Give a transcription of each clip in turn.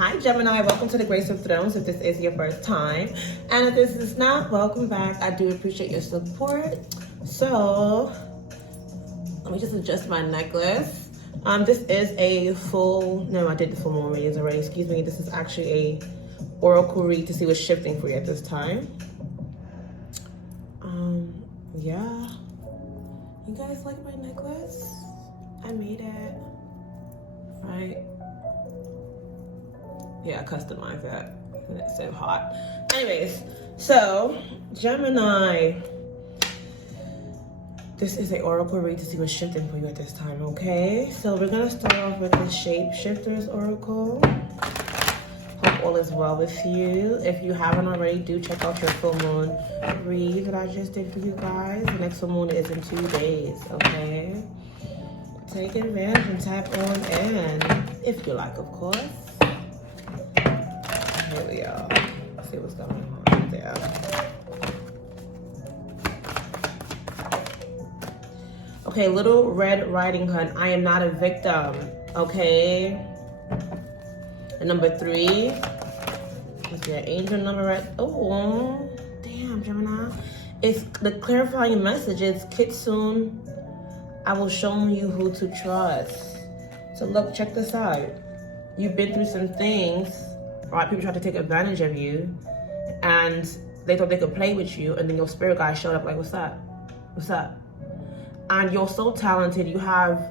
Hi Gemini, welcome to the Grace of Thrones if this is your first time. And if this is not, welcome back. I do appreciate your support. So, let me just adjust my necklace. This is a full, no, I did the full moon readings already, excuse me. This is actually a oracle read to see what's shifting for you at this time. Yeah. You guys like my necklace? I made it, right? Yeah, I customized that. It's so hot. Anyways, so Gemini, this is an oracle read to see what's shifting for you at this time, okay? So we're gonna start off with the Shapeshifters oracle. Hope all is well with you. If you haven't already, do check out your full moon read that I just did for you guys. The next full moon is in 2 days, okay? Take advantage and tap on in, if you like, of course. Here we are. Let's see what's going on there. Okay, Little Red Riding Hood. I am not a victim. Okay. And number 3. Is your angel number right? Oh, damn, Gemini. It's the clarifying message is Kitsune. I will show you who to trust. So look, check this out. You've been through some things. Right, people tried to take advantage of you and they thought they could play with you, and then your spirit guide showed up like, what's up? What's up? And you're so talented. You have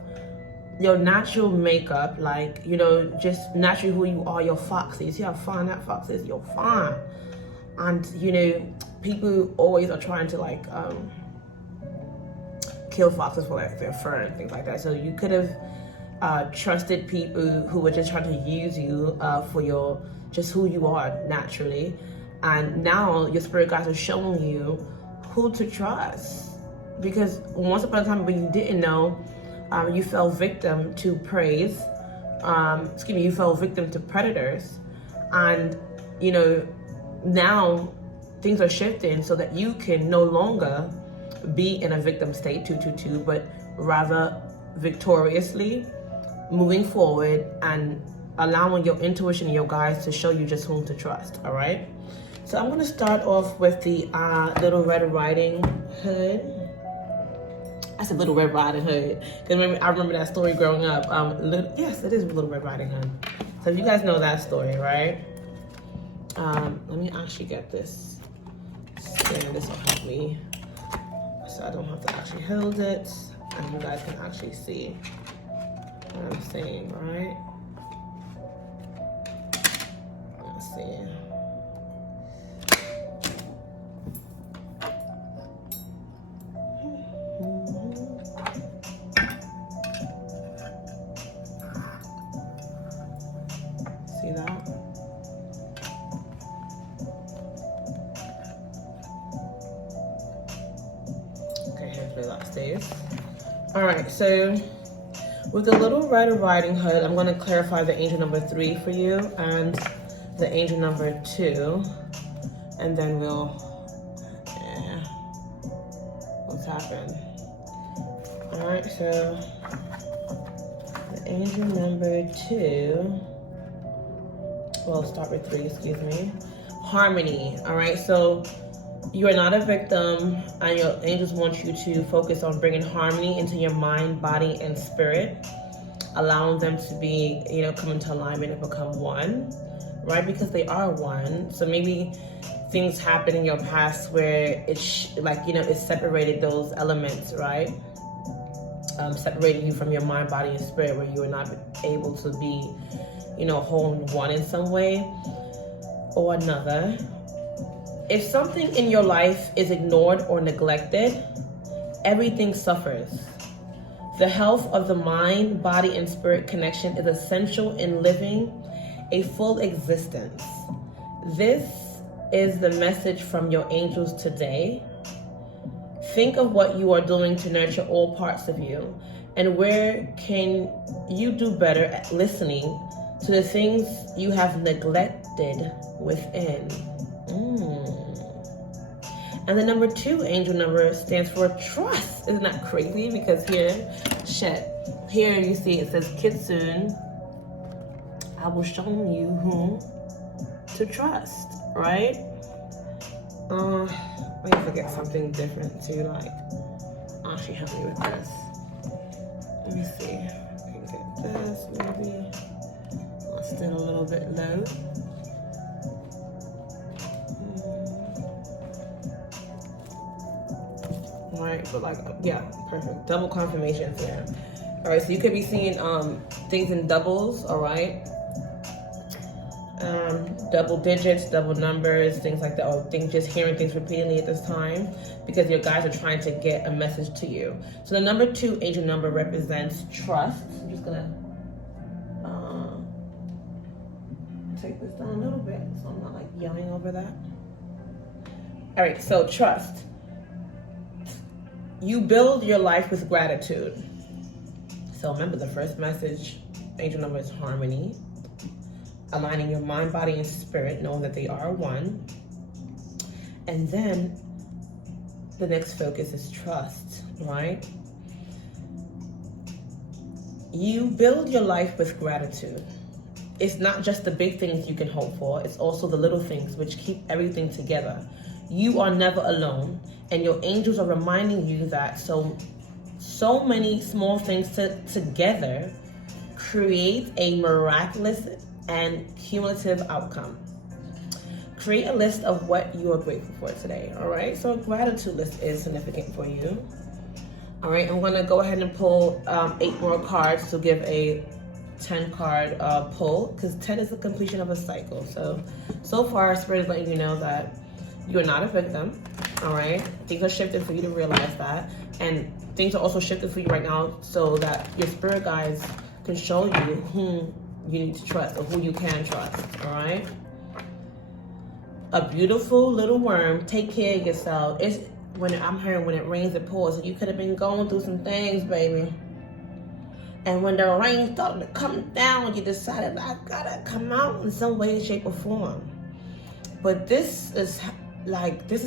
your natural makeup, like, you know, just naturally who you are, your foxy. You see how fine that fox is? You're fine. And, you know, people always are trying to, like, kill foxes for like their fur and things like that. So you could have trusted people who were just trying to use you for your just who you are naturally, and now your spirit guides are showing you who to trust, because once upon a time when you didn't know, you fell victim to praise, you fell victim to predators, and you know now things are shifting so that you can no longer be in a victim state 222, but rather victoriously moving forward and allowing your intuition and your guides to show you just whom to trust. All right, so I'm going to start off with the Little Red Riding Hood. I said Little Red Riding Hood because I remember that story growing up. Yes, it is Little Red Riding Hood. So if you guys know that story, right? Let me actually get this stand. This will help me so I don't have to actually hold it, and you guys can actually see what I'm saying, right? Let's see. See that? Okay, hopefully that stays. All right, so with the Little Red Riding Hood, I'm going to clarify the angel number 3 for you and the angel number 2, and then what's happened? All right, so the angel number 2, well, start with 3, excuse me. Harmony. All right, so you are not a victim, and your angels want you to focus on bringing harmony into your mind, body, and spirit, allowing them to be, you know, come into alignment and become one, right? Because they are one. So maybe things happen in your past where it's like, you know, it separated those elements, right? Separated you from your mind, body, and spirit, where you were not able to be, you know, whole and one in some way or another. If something in your life is ignored or neglected, everything suffers. The health of the mind, body, and spirit connection is essential in living a full existence. This is the message from your angels today. Think of what you are doing to nurture all parts of you, and where can you do better at listening to the things you have neglected within. And the number 2 angel number stands for trust. Isn't that crazy? Because here you see it says Kitsune. I will show you whom to trust, right? I need to get something different to like actually help me with this. Let me see. I can get this maybe. It's still a little bit low. All right, but like, yeah, perfect. Double confirmations here. All right, so you could be seeing things in doubles, all right? Double digits, double numbers, things like that, or things, just hearing things repeatedly at this time because your guys are trying to get a message to you. So the number 2 angel number represents trust. I'm just gonna take this down a little bit so I'm not like yelling over that. All right, so trust. You build your life with gratitude. So remember, the first message, angel number, is harmony. Aligning your mind, body, and spirit, knowing that they are one. And then the next focus is trust, right? You build your life with gratitude. It's not just the big things you can hope for, it's also the little things which keep everything together. You are never alone, and your angels are reminding you that so many small things together create a miraculous and cumulative outcome. Create a list of what you are grateful for today, all right? So a gratitude list is significant for you. All right, I'm gonna go ahead and pull 8 more cards to give a 10 card pull, because 10 is the completion of a cycle. So far, Spirit is letting you know that you are not a victim, all right? Things are shifting for you to realize that. And things are also shifting for you right now so that your spirit guides can show you whom you need to trust or who you can trust, all right? A beautiful little worm, take care of yourself. It's when I'm hearing when it rains, it pours. And you could have been going through some things, baby. And when the rain started to come down, you decided, I gotta come out in some way, shape, or form. But this is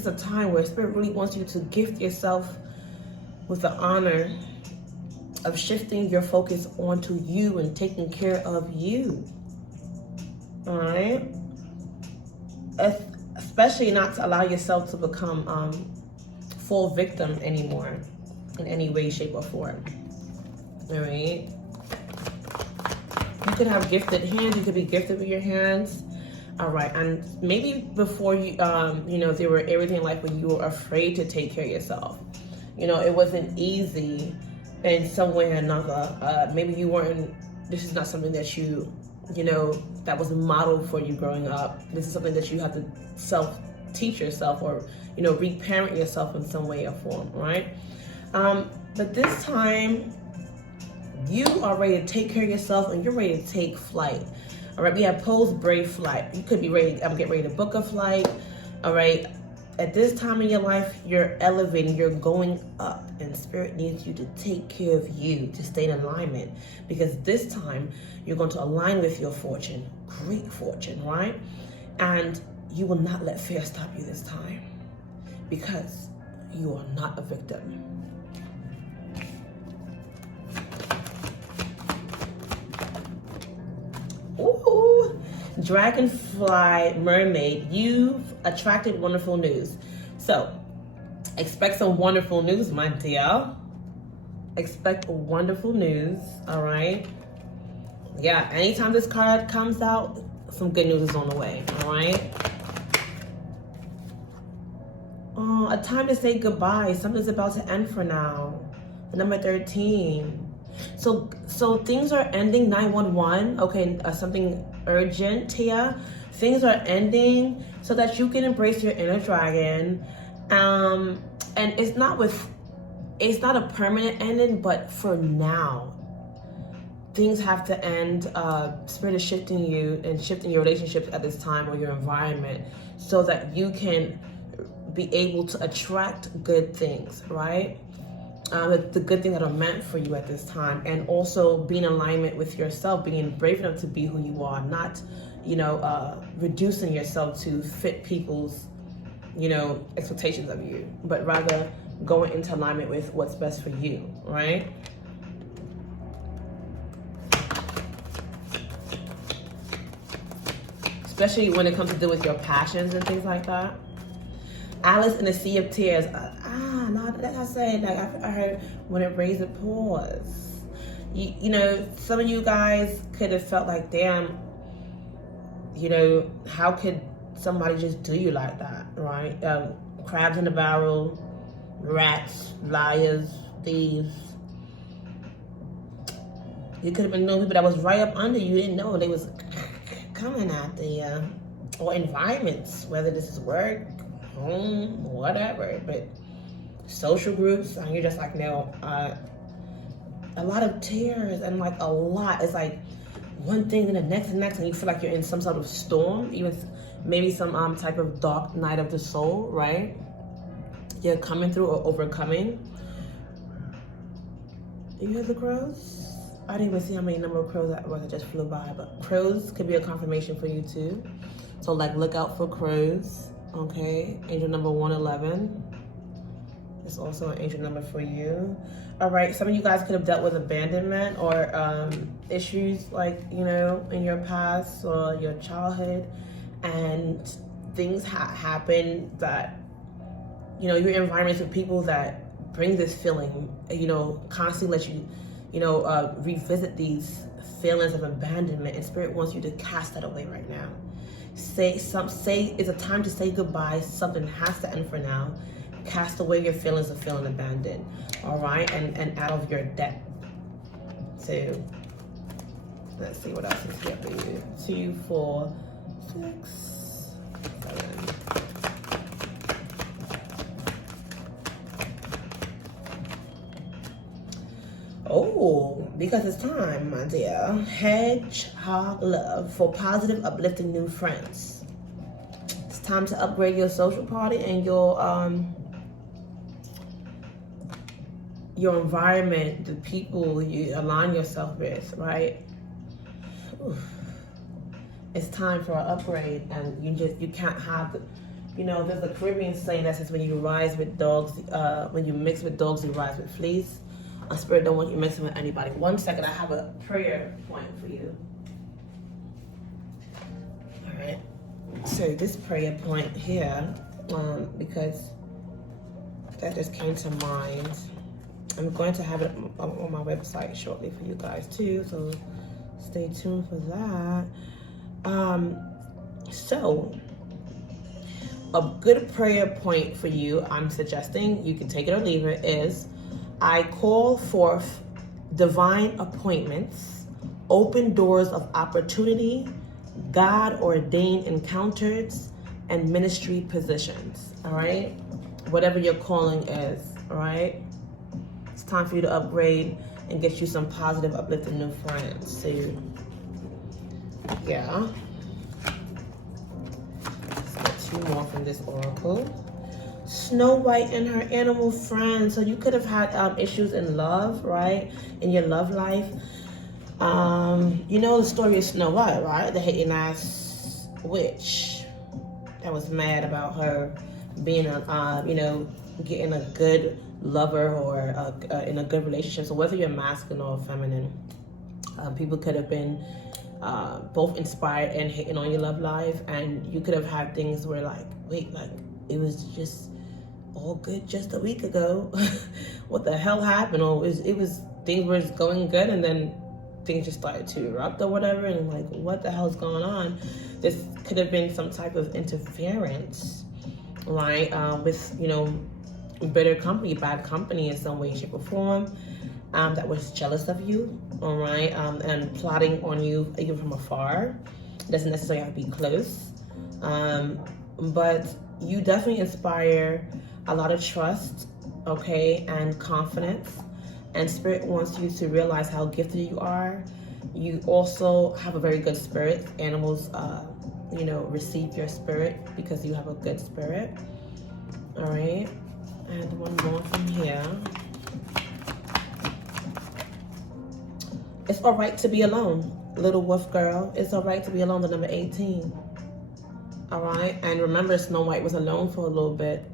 a time where Spirit really wants you to gift yourself with the honor of shifting your focus onto you and taking care of you. All right? Especially not to allow yourself to become full victim anymore in any way, shape, or form. All right? You could have gifted hands. You could be gifted with your hands. All right, and maybe before you, there were everything in life where you were afraid to take care of yourself. It wasn't easy in some way or another. Maybe you weren't, this is not something that that was modeled for you growing up. This is something that you have to self-teach yourself or, reparent yourself in some way or form, right? But this time, you are ready to take care of yourself and you're ready to take flight. All right, we have Pose Brave Flight. You could be ready, get ready to book a flight. All right, at this time in your life, you're elevating, you're going up, and Spirit needs you to take care of you, to stay in alignment, because this time you're going to align with your fortune, great fortune, right? And you will not let fear stop you this time, because you are not a victim. Ooh, Dragonfly Mermaid, you've attracted wonderful news. So, expect some wonderful news, my dear. Expect wonderful news, all right? Yeah, anytime this card comes out, some good news is on the way, all right? Oh, a time to say goodbye. Something's about to end for now. The number 13. So things are ending, 911. Okay, something urgent here. Things are ending so that you can embrace your inner dragon. And it's not a permanent ending, but for now, things have to end. Spirit is shifting you and shifting your relationships at this time or your environment so that you can be able to attract good things, right? The good things that are meant for you at this time, and also be in alignment with yourself, being brave enough to be who you are, not, reducing yourself to fit people's, expectations of you, but rather going into alignment with what's best for you, right? especially when it comes to do with your passions and things like that. Alice in a Sea of Tears. No, that's I said. Like I heard when it raised a pause. You know, some of you guys could have felt like, damn, you know, how could somebody just do you like that, right? Crabs in the barrel, rats, liars, thieves. You could have been knowing people that was right up under you. Didn't know they was coming at the or environments, whether this is work, home, whatever, but social groups, and you're just like, no, a lot of tears, and like a lot. It's like one thing and the next and next, and you feel like you're in some sort of storm, even maybe some type of dark night of the soul, right? You're coming through or overcoming. You hear the crows? I didn't even see how many number of crows that was. I just flew by, but crows could be a confirmation for you too. So like, look out for crows, okay? Angel number 111 is also an angel number for you. All right, some of you guys could have dealt with abandonment or issues like, you know, in your past or your childhood, and things happen that, you know, your environments with people that bring this feeling, you know, constantly let you, you know, revisit these feelings of abandonment, and Spirit wants you to cast that away right now. Say it's a time to say goodbye. Something has to end for now. Cast away your feelings of feeling abandoned, all right, and out of your debt. So let's see what else is here for you. 2, 4, 6, 7. Oh, because it's time, my dear. Hedgehog love for positive, uplifting new friends. It's time to upgrade your social party and your environment, the people you align yourself with, right? Oof. It's time for an upgrade, and you can't have, you know, there's a Caribbean saying that says when you rise with dogs, when you mix with dogs, you rise with fleas. Spirit don't want you mixing with anybody. 1 second, I have a prayer point for you. All right. So this prayer point here, because that just came to mind. I'm going to have it on my website shortly for you guys too, so stay tuned for that. So a good prayer point for you, I'm suggesting, you can take it or leave it, is I call forth divine appointments, open doors of opportunity, God-ordained encounters, and ministry positions, all right? Whatever your calling is, all right? It's time for you to upgrade and get you some positive, uplifting new friends. So, yeah. Let's get 2 more from this oracle. Snow White and her animal friends. So you could have had issues in love, right? In your love life. You know the story of Snow White, right? The hating ass witch that was mad about her being you know, getting a good lover or in a good relationship. So whether you're masculine or feminine, people could have been both inspired and hating on your love life, and you could have had things where like, wait, like it was just all good just a week ago. What the hell happened? Or it was things were going good, and then things just started to erupt or whatever, and like, what the hell's going on? This could have been some type of interference, right? With, you know, bitter company, bad company in some way, shape, or form, that was jealous of you, all right, and plotting on you even from afar. Doesn't necessarily have to be close, but you definitely inspire a lot of trust, okay, and confidence. And Spirit wants you to realize how gifted you are. You also have a very good spirit. Animals, you know, receive your spirit because you have a good spirit. All right. And one more from here. It's all right to be alone, little wolf girl. It's all right to be alone, the number 18. All right. And remember, Snow White was alone for a little bit,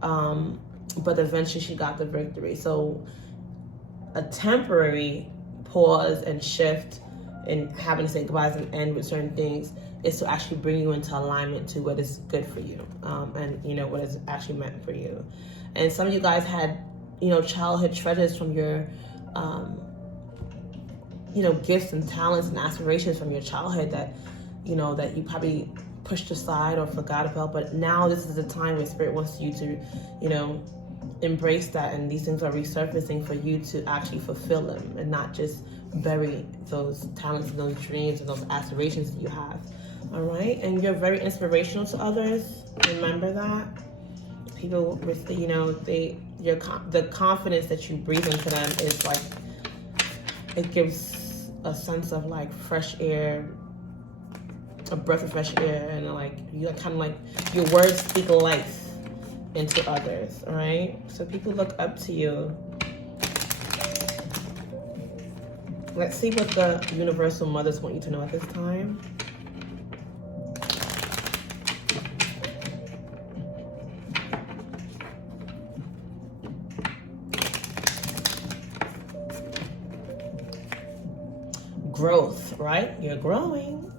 but eventually she got the victory. So a temporary pause and shift and having to say goodbyes and end with certain things is to actually bring you into alignment to what is good for you, and you know, what is actually meant for you. And some of you guys had, you know, childhood treasures from your you know, gifts and talents and aspirations from your childhood that, you know, that you probably pushed aside or forgot about. But now this is the time where Spirit wants you to, you know, embrace that, and these things are resurfacing for you to actually fulfill them and not just bury those talents and those dreams and those aspirations that you have. All right, and you're very inspirational to others. Remember that. People with, you know, the confidence that you breathe into them is like, it gives a sense of like fresh air, a breath of fresh air, and like you kind of like your words speak life into others. All right, so people look up to you. Let's see what the universal mothers want you to know at this time. Growth, right? You're growing.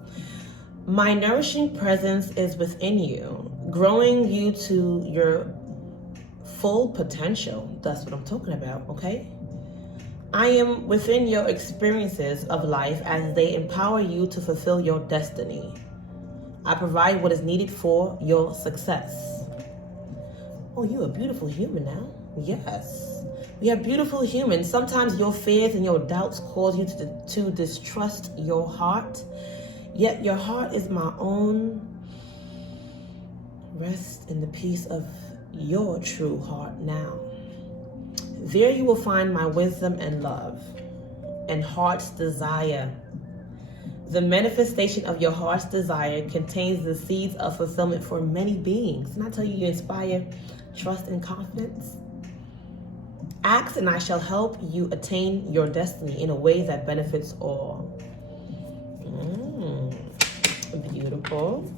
My nourishing presence is within you, growing you to your full potential. That's what I'm talking about, okay? I am within your experiences of life as they empower you to fulfill your destiny. I provide what is needed for your success. Oh, you're a beautiful human now. Yes. We are beautiful humans. Sometimes your fears and your doubts cause you to distrust your heart. Yet your heart is my own. Rest in the peace of your true heart now. There you will find my wisdom and love and heart's desire. The manifestation of your heart's desire contains the seeds of fulfillment for many beings. And I tell you, you inspire trust and confidence. Ask and I shall help you attain your destiny in a way that benefits all. Beautiful.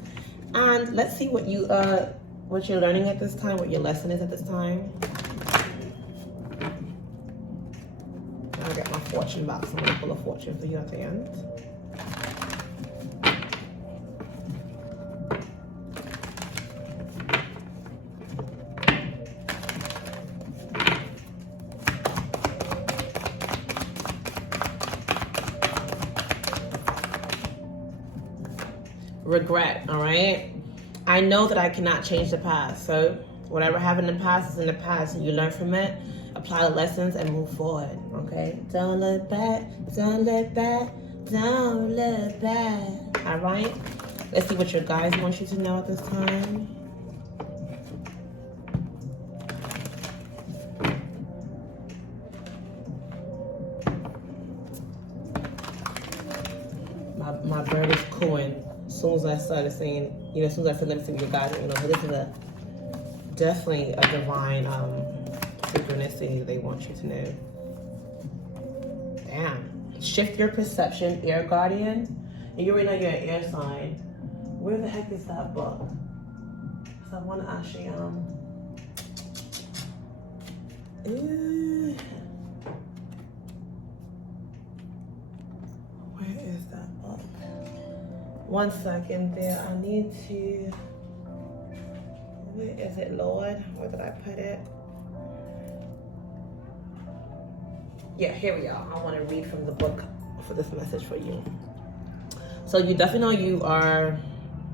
And let's see what you're learning at this time, what your lesson is at this time. I'll get my fortune box. I'm going to pull a fortune for you at the end. Regret, all right? I know that I cannot change the past. So whatever happened in the past is in the past, and you learn from it, apply the lessons, and move forward, okay? Don't look back, don't look back, don't look back, all right? Let's see what your guides want you to know at this time. My bird is cooing. As soon as I started saying, you know, as soon as I said, let me see what your guys, you know, so this is definitely a divine synchronicity they want you to know. Damn. Shift your perception, air guardian. And you already know you're an air sign. Where the heck is that book? So I want to actually, where is that book? 1 second there. I need to. Where is it, Lord? Where did I put it? Yeah, here we are. I want to read from the book for this message for you. So you definitely know you are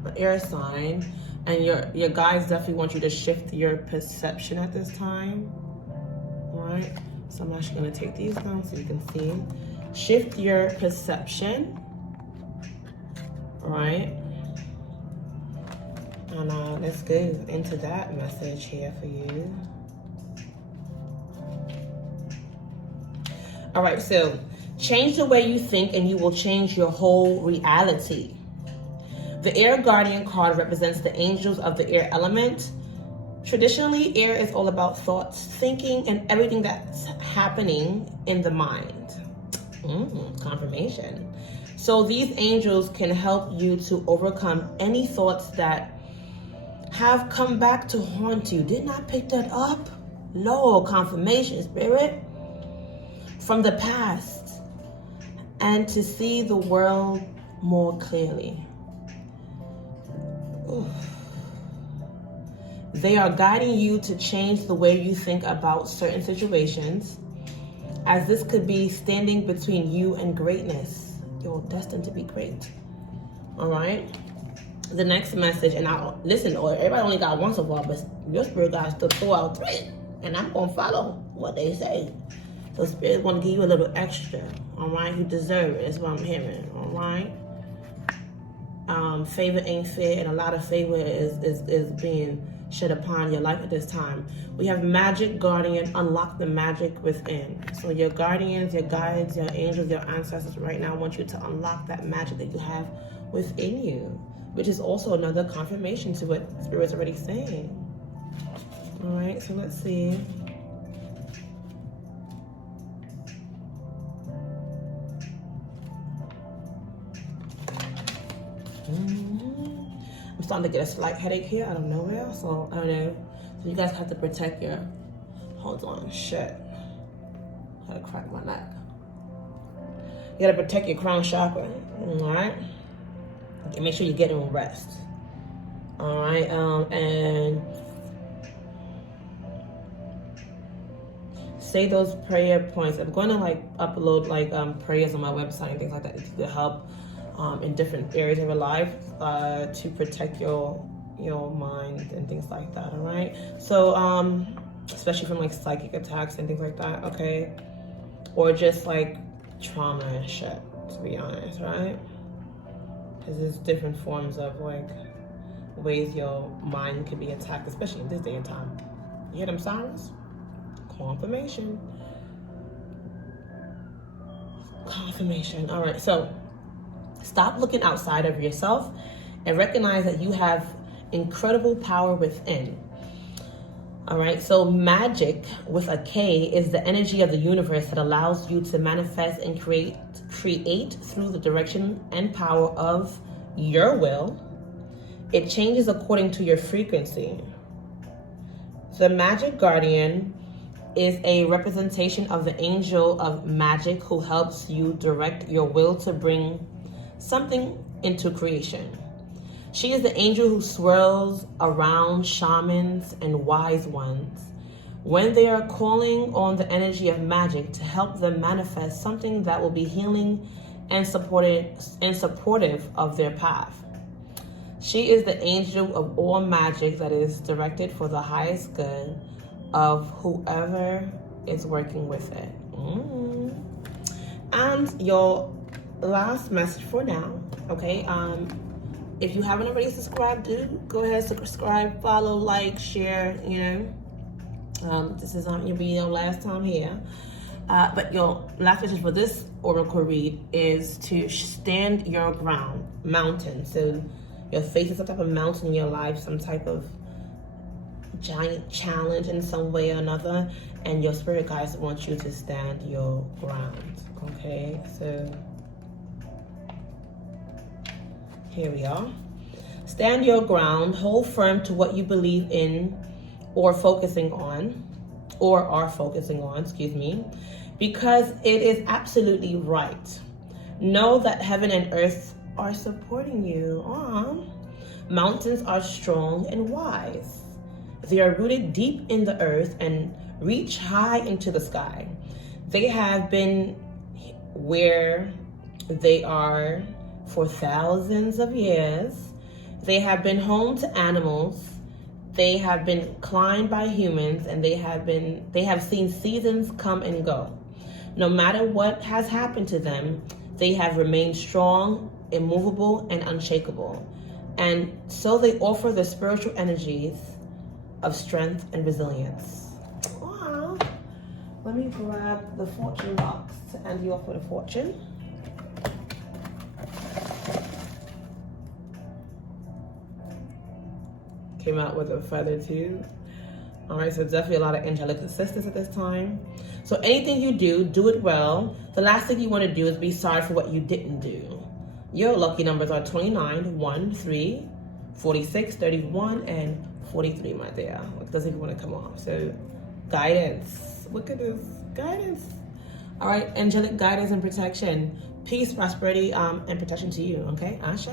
an air sign, and your guides definitely want you to shift your perception at this time. All right. So I'm actually going to take these down so you can see. Shift your perception. All right, and let's go into that message here for you. All right, so change the way you think and you will change your whole reality. The air guardian card represents the angels of the air element. Traditionally, air is all about thoughts, thinking, and everything that's happening in the mind. Confirmation. So these angels can help you to overcome any thoughts that have come back to haunt you. Didn't I pick that up? Lord, confirmation, Spirit. From the past. and to see the world more clearly. Oof. They are guiding you to change the way you think about certain situations, as this could be standing between you and greatness. You're destined to be great. All right. The next message, and I listen, or everybody only got one so far, but your spirit guys still throw out 3, and I'm gonna follow what they say. So spirit want to give you a little extra. All right, you deserve it. That's what I'm hearing. All right. Favor ain't fair, and a lot of favor is being shed upon your life at this time. We have magic guardian, unlock the magic within. So your guardians, your guides, your angels, your ancestors right now want you to unlock that magic that you have within you, which is also another confirmation to what Spirit's already saying. All right, so let's see. I'm starting to get a slight headache here out of nowhere, so I don't know. So you guys have to protect your, hold on, shit. I gotta crack my neck. You gotta protect your crown chakra, all right? Make sure you're getting rest, all right? And say those prayer points. I'm going to like upload like prayers on my website and things like that to help in different areas of your life to protect your mind and things like that. All right. So especially from like psychic attacks and things like that. Okay. Or just like trauma and shit, to be honest, right? Because there's different forms of like ways your mind can be attacked, especially in this day and time. You hear them sirens? Confirmation. All right, so stop looking outside of yourself and recognize that you have incredible power within. All right, so magic with a K is the energy of the universe that allows you to manifest and create through the direction and power of your will. It changes according to your frequency. The magic guardian is a representation of the angel of magic who helps you direct your will to bring something into creation. She is the angel who swirls around shamans and wise ones when they are calling on the energy of magic to help them manifest something that will be healing and supportive of their path. She is the angel of all magic that is directed for the highest good of whoever is working with it. And your last message for now, okay? If you haven't already subscribed, do go ahead, subscribe, follow, like, share. This is your video last time here. But your last message for this oracle read is to stand your ground, mountain. So you're facing some type of mountain in your life, some type of giant challenge in some way or another, and your spirit guides want you to stand your ground. Okay, so here we are. Stand your ground, hold firm to what you believe in or are focusing on, because it is absolutely right. Know that heaven and earth are supporting you. Mountains are strong and wise. They are rooted deep in the earth and reach high into the sky. They have been where they are for thousands of years. They have been home to animals. They have been climbed by humans, and they have seen seasons come and go. No matter what has happened to them, they have remained strong, immovable, and unshakable. And so they offer the spiritual energies of strength and resilience. Wow. Let me grab the fortune box to end you off with a fortune. Came out with a feather too. All right, so definitely a lot of angelic assistance at this time. So anything you do it well. The last thing you want to do is be sorry for what you didn't do. Your lucky numbers are 29, 1, 3, 46, 31, and 43, my dear. It doesn't even want to come off. So guidance. Look at this. Guidance. All right, angelic guidance and protection. Peace, prosperity, and protection to you, okay? Ashe.